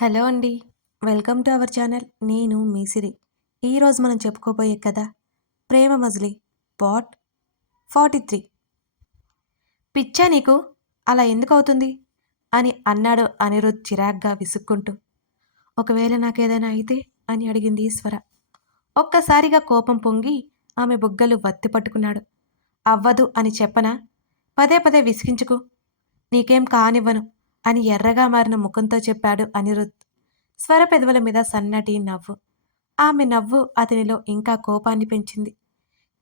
Hello అండి. Welcome to our channel. నేను మీసిరి ఈరోజు మనం చెప్పుకోబోయే కథ Prema Majili part forty three. పిచ్చా నీకు అలా ఎందుకు అవుతుంది? అని అన్నాడు అనిరుద్ చిరాగ్గా విసుక్కుంటూ. ఒకవేళ నాకేదైనా అయితే అని అడిగింది ఈశ్వర. ఒక్కసారిగా కోపం పొంగి ఆమె బుగ్గలు వత్తి పట్టుకున్నాడు. అవ్వదు అని చెప్పనా? పదే పదే విసిగించుకు. నీకేం కానివ్వను. అని ఎర్రగా మారిన ముఖంతో చెప్పాడు అనిరుద్. స్వర పెదవుల మీద సన్నటి నవ్వు. ఆమె నవ్వు అతనిలో ఇంకా కోపాన్ని పెంచింది.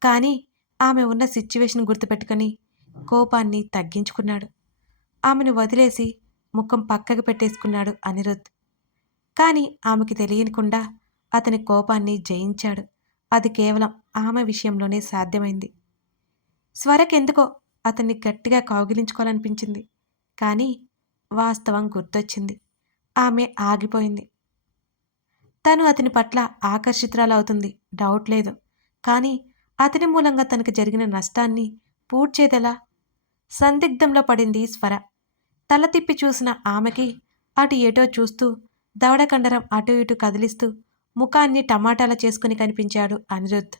కానీ ఆమె ఉన్న సిచ్యువేషన్ గుర్తుపెట్టుకుని కోపాన్ని తగ్గించుకున్నాడు. ఆమెను వదిలేసి ముఖం పక్కకు పెట్టేసుకున్నాడు అనిరుద్. కానీ ఆమెకి తెలియకుండా అతని కోపాన్ని జయించాడు. అది కేవలం ఆమె విషయంలోనే సాధ్యమైంది. స్వరకెందుకో అతన్ని గట్టిగా కౌగిలించుకోవాలనిపించింది. కానీ వాస్తవం గుర్తొచ్చింది. ఆమె ఆగిపోయింది. తను అతని పట్ల ఆకర్షితురాలవుతుంది. డౌట్ లేదు. కానీ అతని మూలంగా తనకు జరిగిన నష్టాన్ని పూడ్చేదెలా? సందిగ్ధంలో పడింది స్వర. తల తిప్పి చూసిన ఆమెకి అటు ఏటో చూస్తూ దవడకండరం అటు ఇటు కదిలిస్తూ ముఖాన్ని టమాటాల చేసుకుని కనిపించాడు అనిరుద్ధ్.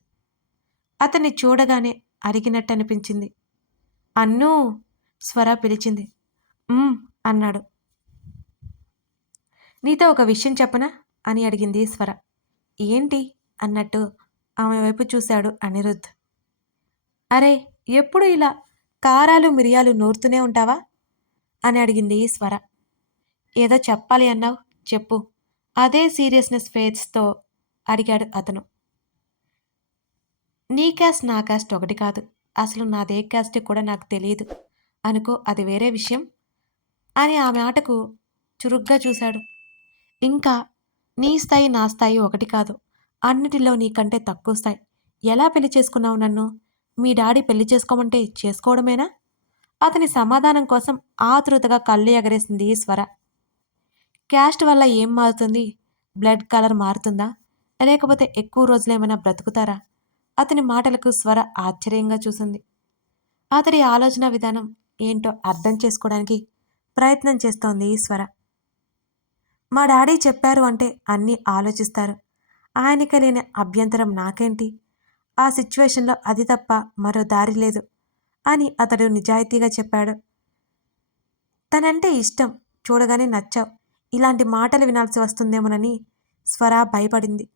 అతన్ని చూడగానే అరిగినట్టు అనిపించింది అన్నూ! స్వర పిలిచింది. అన్నాడు. నీతో ఒక విషయం చెప్పనా? అని అడిగింది స్వర ఏంటి? అన్నట్టు ఆమె వైపు చూశాడు అనిరుద్ధ్. అరే ఎప్పుడు ఇలా కారాలు మిరియాలు నూరుతూనే ఉంటావా? అని అడిగింది స్వర ఏదో చెప్పాలి అన్నావు చెప్పు. అదే సీరియస్నెస్ ఫేస్తో అడిగాడు అతను. నీ క్యాస్ట్ నా క్యాస్ట్ ఒకటి కాదు. అసలు నాదే క్యాస్ట్ కూడా నాకు తెలియదు అనుకో అది వేరే విషయం. అని ఆ మాటకు చురుగ్గా చూశాడు. ఇంకా నీ స్థాయి నా స్థాయి ఒకటి కాదు. అన్నిటిలో నీకంటే తక్కువ స్థాయి. ఎలా పెళ్ళి చేసుకున్నావు నన్ను? మీ డాడీ పెళ్ళి చేసుకోమంటే చేసుకోవడమేనా? అతని సమాధానం కోసం ఆతృతగా కళ్ళు ఎగరేసింది స్వర. క్యాస్ట్ వల్ల ఏం మారుతుంది? బ్లడ్ కలర్ మారుతుందా? లేకపోతే ఎక్కువ రోజులేమైనా బ్రతుకుతారా? అతని మాటలకు స్వర ఆశ్చర్యంగా చూసింది. అతడి ఆలోచన విధానం ఏంటో అర్థం చేసుకోవడానికి ప్రయత్నం చేస్తోంది ఈశ్వర. మా డాడీ చెప్పారు అంటే అన్నీ ఆలోచిస్తారు. ఆయనకి లేని అభ్యంతరం నాకేంటి? ఆ సిచ్యువేషన్లో అది తప్ప మరో దారి లేదు అని అతడు నిజాయితీగా చెప్పాడు. తనంటే ఇష్టం చూడగానే నచ్చావు. ఇలాంటి మాటలు వినాల్సి వస్తుందేమోనని స్వర భయపడింది.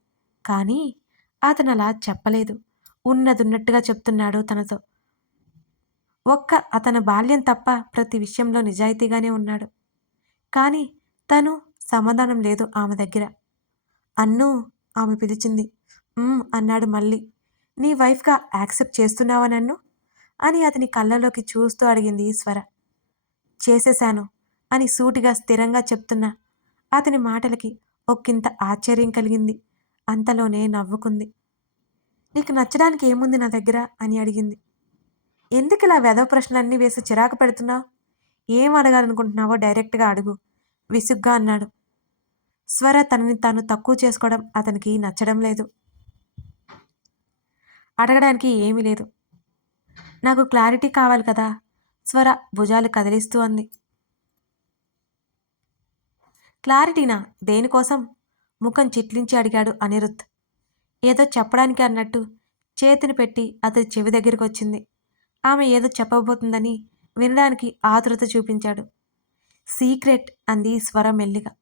కానీ అతను అలా చెప్పలేదు. ఉన్నదున్నట్టుగా చెప్తున్నాడు తనతో. ఒక్క అతని బాల్యం తప్ప ప్రతి విషయంలో నిజాయితీగానే ఉన్నాడు. కానీ తను సమాధానం లేదు ఆమె దగ్గర. అన్ను ఆమె పిలిచింది. అన్నాడు మళ్ళీ. నీ వైఫ్గా యాక్సెప్ట్ చేస్తున్నావా నన్ను? అని అతని కళ్ళలోకి చూస్తూ అడిగింది ఈశ్వర. చేసేశాను అని సూటిగా స్థిరంగా చెప్తున్నా అతని మాటలకి ఒక్కింత ఆశ్చర్యం కలిగింది. అంతలోనే నవ్వుకుంది. నీకు నచ్చడానికి ఏముంది నా దగ్గర? అని అడిగింది. ఎందుకు ఇలా వెధవ ప్రశ్నలన్నీ వేసి చిరాకు పెడుతున్నావు? ఏం అడగాలనుకుంటున్నావో డైరెక్ట్గా అడుగు. విసుగ్గా అన్నాడు. స్వర తనని తాను తక్కువ చేసుకోవడం అతనికి నచ్చడం లేదు. అడగడానికి ఏమీ లేదు. నాకు క్లారిటీ కావాలి కదా? స్వర భుజాలు కదిలిస్తూ అంది. క్లారిటీనా? దేనికోసం? ముఖం చిట్లించి అడిగాడు అనిరుద్ ఏదో చెప్పడానికి అన్నట్టు చేతిని పెట్టి అతని చెవి దగ్గరికి వచ్చింది. ఆమె ఏదో చెప్పబోతుందని వినడానికి ఆతురత చూపించాడు. సీక్రెట్ అంది స్వరం మెల్లిగా.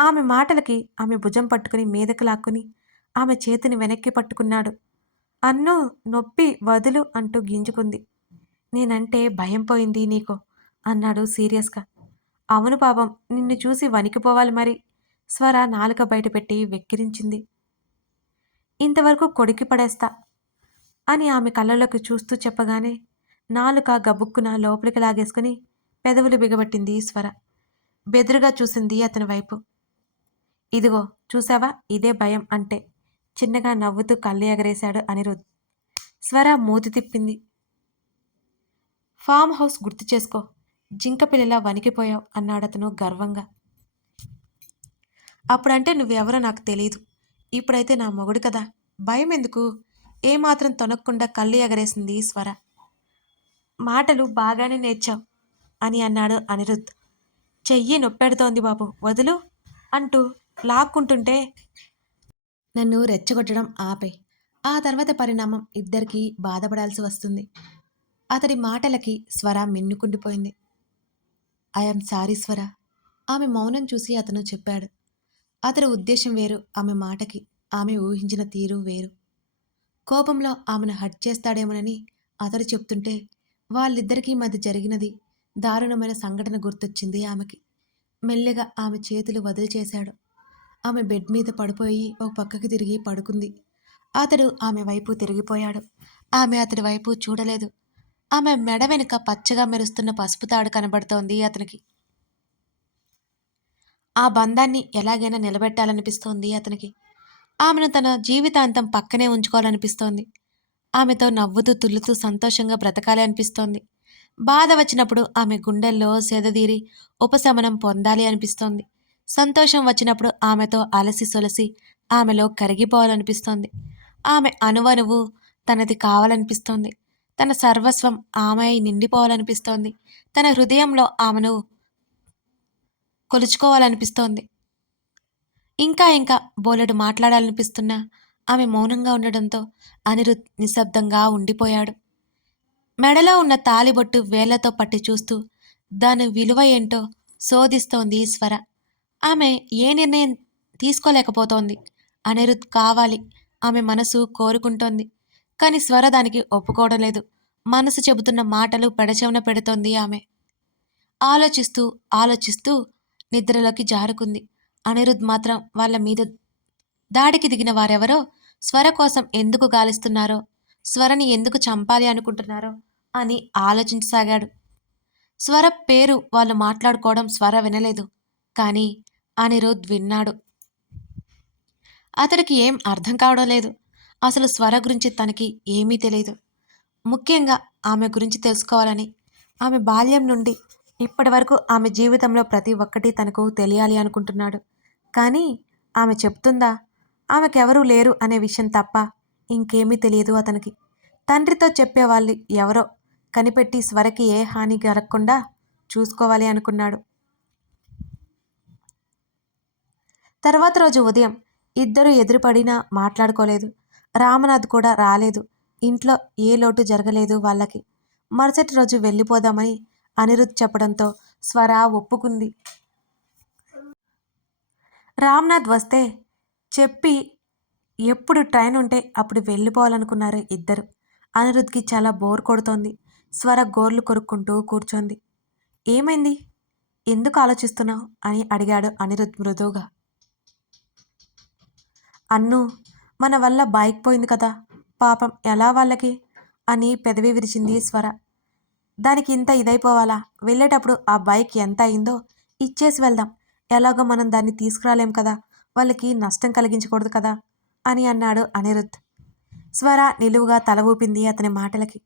ఆమె మాటలకి ఆమె భుజం పట్టుకుని మీదకు లాక్కుని ఆమె చేతిని వెనక్కి పట్టుకున్నాడు. అన్ను నొప్పి వదులు అంటూ గింజుకుంది. నేనంటే భయం పోయింది నీకు అన్నాడు సీరియస్గా. అవును పాపం నిన్ను చూసి వణికిపోవాలి మరి స్వర నాలుక బయటపెట్టి వెక్కిరించింది. ఇంతవరకు కొడికి పడేస్తా అని ఆమె కళ్ళలోకి చూస్తూ చెప్పగానే నాలుక గబుక్కున లోపలికి లాగేసుకుని పెదవులు బిగబట్టింది స్వర బెదురుగా చూసింది అతని వైపు. ఇదిగో చూసావా ఇదే భయం అంటే చిన్నగా నవ్వుతూ కళ్ళు ఎగరేశాడు అనిరుద్. స్వర మూతి తిప్పింది. ఫామ్ హౌస్ గుర్తు చేసుకో. జింక పిల్లలా వణికిపోయావు అన్నాడతను గర్వంగా. అప్పుడంటే నువ్వెవరో నాకు తెలియదు ఇప్పుడైతే నా మొగుడు కదా. భయం ఎందుకు ఏమాత్రం తొనక్కుండా కళ్ళు ఎగరేసింది స్వర. మాటలు బాగానే నేర్చావు అని అన్నాడు అనిరుద్ చెయ్యి నొప్పెడుతోంది బాబు వదులు అంటూ లాక్కుంటుంటే నన్ను రెచ్చగొట్టడం ఆపే. ఆ తర్వాత పరిణామం ఇద్దరికీ బాధపడాల్సి వస్తుంది. అతడి మాటలకి స్వర మిన్నుకుండిపోయింది. ఐఎమ్ సారీ స్వర. ఆమె మౌనం చూసి అతను చెప్పాడు. అతడి ఉద్దేశం వేరు ఆమె మాటకి ఆమె ఊహించిన తీరు వేరు. కోపంలో ఆమెను హట్ చేస్తాడేమోనని అతడు చెప్తుంటే వాళ్ళిద్దరికీ మధ్య జరిగినది దారుణమైన సంఘటన గుర్తొచ్చింది ఆమెకి. మెల్లిగా ఆమె చేతులు వదిలిచేశాడు ఆమె బెడ్ మీద పడిపోయి ఒక పక్కకి తిరిగి పడుకుంది. అతడు ఆమె వైపు తిరిగిపోయాడు. ఆమె అతడి వైపు చూడలేదు. ఆమె మెడ వెనుక పచ్చగా మెరుస్తున్న పసుపు తాడు కనబడుతోంది అతనికి. ఆ బంధాన్ని ఎలాగైనా నిలబెట్టాలనిపిస్తోంది అతనికి. ఆమెను తన జీవితాంతం పక్కనే ఉంచుకోవాలనిపిస్తోంది. ఆమెతో నవ్వుతూ తుల్లుతూ సంతోషంగా బ్రతకాలి అనిపిస్తోంది. బాధ వచ్చినప్పుడు ఆమె గుండెల్లో సెదదీరి ఉపశమనం పొందాలి అనిపిస్తోంది. సంతోషం వచ్చినప్పుడు ఆమెతో అలసి సొలసి ఆమెలో కరిగిపోవాలనిపిస్తోంది. ఆమె అనువనువు తనది కావాలనిపిస్తోంది. తన సర్వస్వం ఆమె అయి నిండిపోవాలనిపిస్తోంది. తన హృదయంలో ఆమెను కొలుచుకోవాలనిపిస్తోంది. ఇంకా ఇంకా బోలెడు మాట్లాడాలనిపిస్తున్నా. ఆమె మౌనంగా ఉండడంతో అనిరుద్ నిశ్శబ్దంగా ఉండిపోయాడు. మెడలో ఉన్న తాలిబొట్టు వేళ్ళతో పట్టి చూస్తూ దాని విలువ ఏంటో శోధిస్తోంది స్వర. ఆమె ఏ నిర్ణయం తీసుకోలేకపోతోంది. అనిరుద్ కావాలి. ఆమె మనసు కోరుకుంటోంది. కానీ స్వర దానికి ఒప్పుకోవడం లేదు. మనసు చెబుతున్న మాటలు పెడచెవన పెడుతోంది ఆమె. ఆలోచిస్తూ ఆలోచిస్తూ నిద్రలోకి జారుకుంది. అనిరుద్ మాత్రం వాళ్ళ మీద దాడికి దిగిన వారెవరో? స్వర కోసం ఎందుకు గాలిస్తున్నారో? స్వరని ఎందుకు చంపాలి అనుకుంటున్నారో? అని ఆలోచించసాగాడు. స్వర పేరు వాళ్ళు మాట్లాడుకోవడం స్వర వినలేదు. కానీ అనిరుద్ విన్నాడు. అతడికి ఏం అర్థం కావడం లేదు. అసలు స్వర గురించి తనకి ఏమీ తెలియదు ముఖ్యంగా ఆమె గురించి తెలుసుకోవాలని. ఆమె బాల్యం నుండి ఇప్పటి వరకు ఆమె జీవితంలో ప్రతి ఒక్కటి తనకు తెలియాలి అనుకుంటున్నాడు. కానీ ఆమె చెప్తుందా? ఆమెకెవరూ లేరు అనే విషయం తప్ప ఇంకేమీ తెలియదు అతనికి. తండ్రితో చెప్పేవాళ్ళు ఎవరో కనిపెట్టి స్వరకి ఏ హాని కలగకుండా చూసుకోవాలి అనుకున్నాడు. తర్వాత రోజు ఉదయం ఇద్దరు ఎదురుపడినా మాట్లాడుకోలేదు. రామనాథ్ కూడా రాలేదు. ఇంట్లో ఏ లోటు జరగలేదు వాళ్ళకి. మరుసటి రోజు వెళ్ళిపోదామని అనిరుద్ చెప్పడంతో స్వర ఒప్పుకుంది. రామ్నాథ్ వస్తే చెప్పి ఎప్పుడు ట్రైన్ ఉంటే అప్పుడు వెళ్ళిపోవాలనుకున్నారు ఇద్దరు. అనిరుద్ధ్కి చాలా బోర్ కొడుతోంది. స్వర గోర్లు కొరుక్కుంటూ కూర్చోంది. ఏమైంది? ఎందుకు ఆలోచిస్తున్నావు? అని అడిగాడు అనిరుద్ మృదువుగా. అన్ను మన వల్ల బైక్ పోయింది కదా. పాపం ఎలా వాళ్ళకి? అని పెదవి విరిచింది స్వర. దానికి ఇంత ఇదైపోవాలా? వెళ్ళేటప్పుడు ఆ బైక్ ఎంత అయిందో ఇచ్చేసి వెళ్దాం. ఎలాగో మనం దాన్ని తీసుకురాలేం కదా వాళ్ళకి నష్టం కలిగించకూడదు కదా అని అన్నాడు అనిరుద్ స్వర నిలువుగా తల ఊపింది అతని మాటలకి.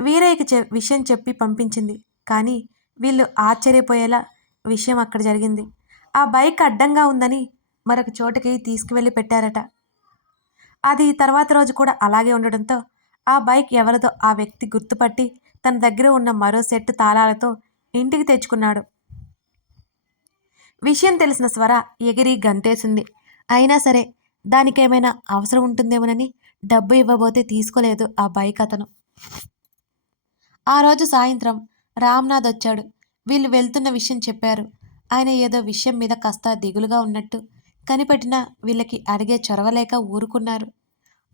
వీరయ్యకి చె విషయం చెప్పి పంపించింది. కానీ వీళ్ళు ఆశ్చర్యపోయేలా విషయం అక్కడ జరిగింది. ఆ బైక్ అడ్డంగా ఉందని మరొక చోటకి తీసుకువెళ్ళి పెట్టారట. అది తర్వాత రోజు కూడా అలాగే ఉండడంతో ఆ బైక్ ఎవరిదో ఆ వ్యక్తి గుర్తుపట్టి తన దగ్గర ఉన్న మరో సెట్ తాళాలతో ఇంటికి తెచ్చుకున్నాడు. విషయం తెలిసిన స్వర ఎగిరి గంతేసింది. అయినా సరే దానికేమైనా అవసరం ఉంటుందేమోనని డబ్బు ఇవ్వబోతే తీసుకోలేదు ఆ బైక్ అతను. ఆ రోజు సాయంత్రం రామ్నాథ్ వచ్చాడు. వీళ్ళు వెళ్తున్న విషయం చెప్పారు. ఆయన ఏదో విషయం మీద కాస్త దిగులుగా ఉన్నట్టు కనిపెట్టినా వీళ్ళకి అడిగే చొరవలేక ఊరుకున్నారు.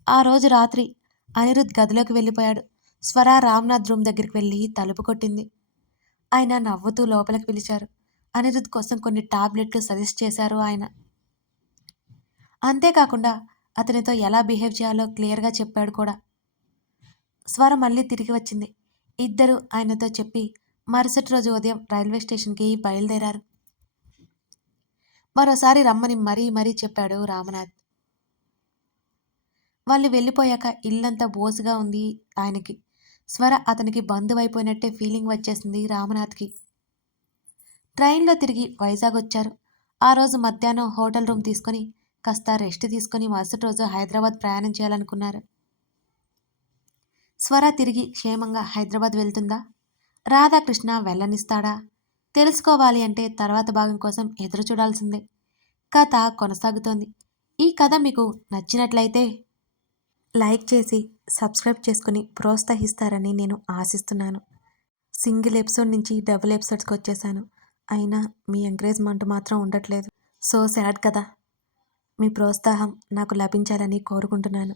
ఆ రోజు రాత్రి అనిరుద్ గదిలోకి వెళ్ళిపోయాడు. స్వర రామ్నాథ్ రూమ్ దగ్గరికి వెళ్ళి తలుపు కొట్టింది. ఆయన నవ్వుతూ లోపలికి పిలిచారు. అనిరుద్ కోసం కొన్ని టాబ్లెట్లు సజెస్ట్ చేశారు ఆయన. అంతేకాకుండా అతనితో ఎలా బిహేవ్ చేయాలో క్లియర్గా చెప్పాడు కూడా. స్వర మళ్ళీ తిరిగి వచ్చింది. ఇద్దరు ఆయనతో చెప్పి మరుసటి రోజు ఉదయం రైల్వే స్టేషన్కి బయలుదేరారు. మరోసారి రమ్మని మరీ మరీ చెప్పాడు రామనాథ్. వాళ్ళు వెళ్ళిపోయాక ఇల్లంతా బోసుగా ఉంది ఆయనకి. స్వర అతనికి బంధువైపోయినట్టే ఫీలింగ్ వచ్చేసింది రామనాథ్కి. ట్రైన్లో తిరిగి వైజాగ్ వచ్చారు. ఆ రోజు మధ్యాహ్నం హోటల్ రూమ్ తీసుకొని కాస్త రెస్ట్ తీసుకొని మరుసటి రోజు హైదరాబాద్ ప్రయాణం చేయాలనుకున్నారు. స్వర తిరిగి క్షేమంగా హైదరాబాద్ వెళ్తుందా? రాధాకృష్ణ వెళ్ళనిస్తాడా? తెలుసుకోవాలి అంటే తర్వాత భాగం కోసం ఎదురు చూడాల్సిందే. కథ కొనసాగుతోంది. ఈ కథ మీకు నచ్చినట్లయితే లైక్ చేసి సబ్స్క్రైబ్ చేసుకుని ప్రోత్సహిస్తారని నేను ఆశిస్తున్నాను. సింగిల్ ఎపిసోడ్ నుంచి డబుల్ ఎపిసోడ్స్కి వచ్చేసాను. అయినా మీ ఎంకరేజ్మెంట్ మాత్రం ఉండట్లేదు. సో సాడ్ కదా. మీ ప్రోత్సాహం నాకు లభించాలని కోరుకుంటున్నాను.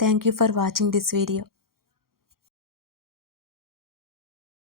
Thank you for watching this video.